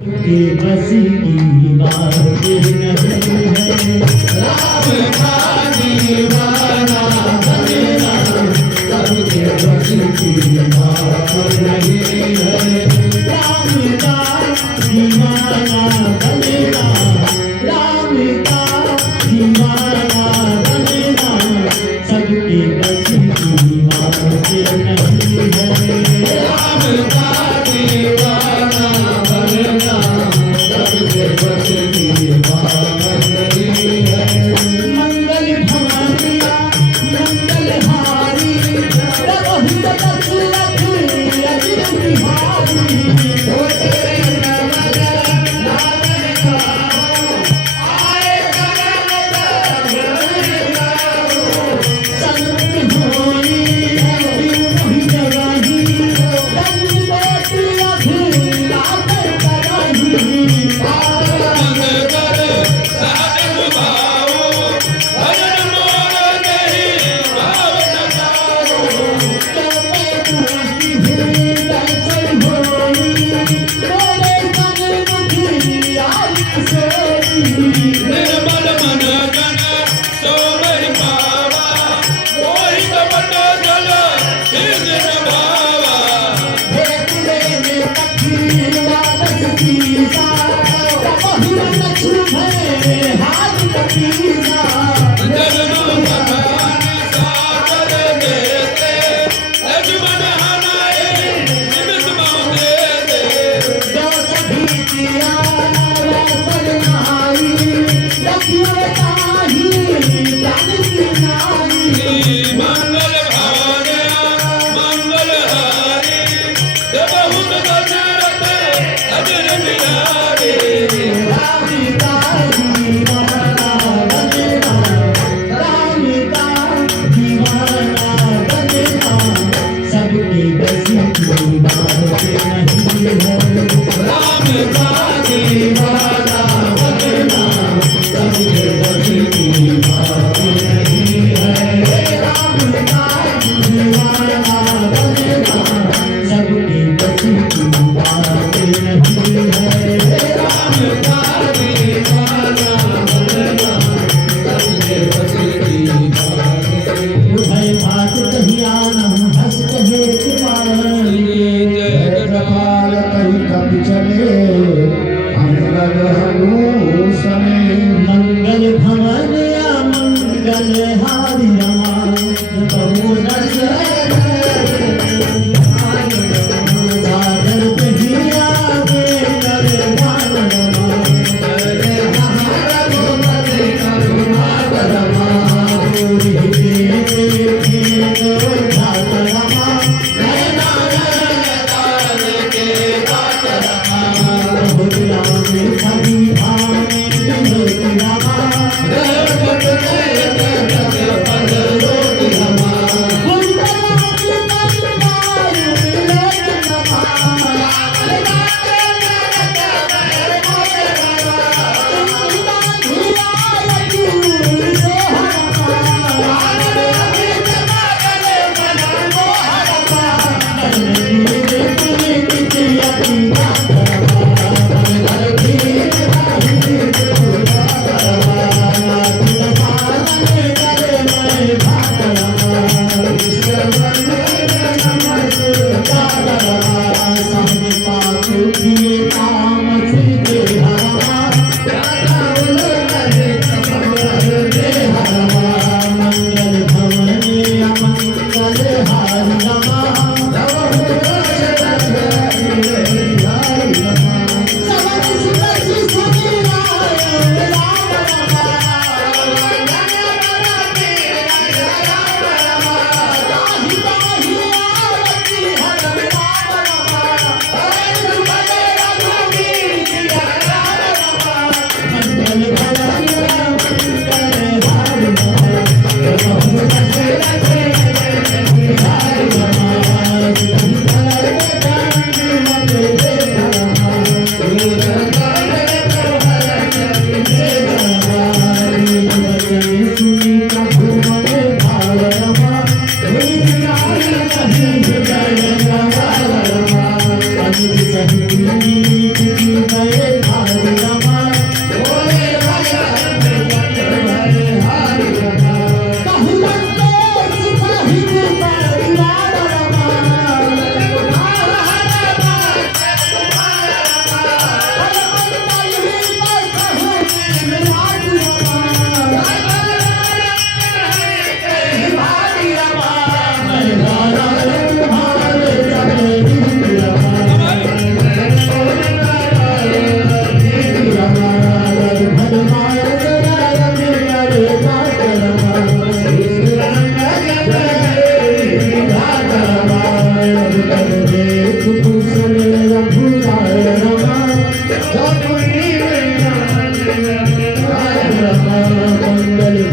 के बस की बात नहीं है। राम का दीवाना बनना सबके बस की बात नहीं है। राम का दीवाना बनना, राम का दीवाना बनना सबके बस की बात नहीं है। राम का दीवाना बनना सबके बस की बात नहीं है। मंगल भानिया मंगल हारी प्रभु दशरथ अजित बिहारी। ओ तेरे नमन नादन गाओ, आए करन संत होई हरि जगाही। दंडवत अभिलाष कराही। मंगल भवन मंगल हारी प्रभु दशरथ सादर कहिया दे मंगल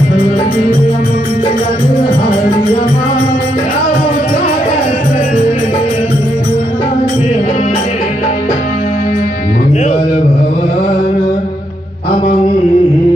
भवनी मंगल हारी मंगल भवन अमंगल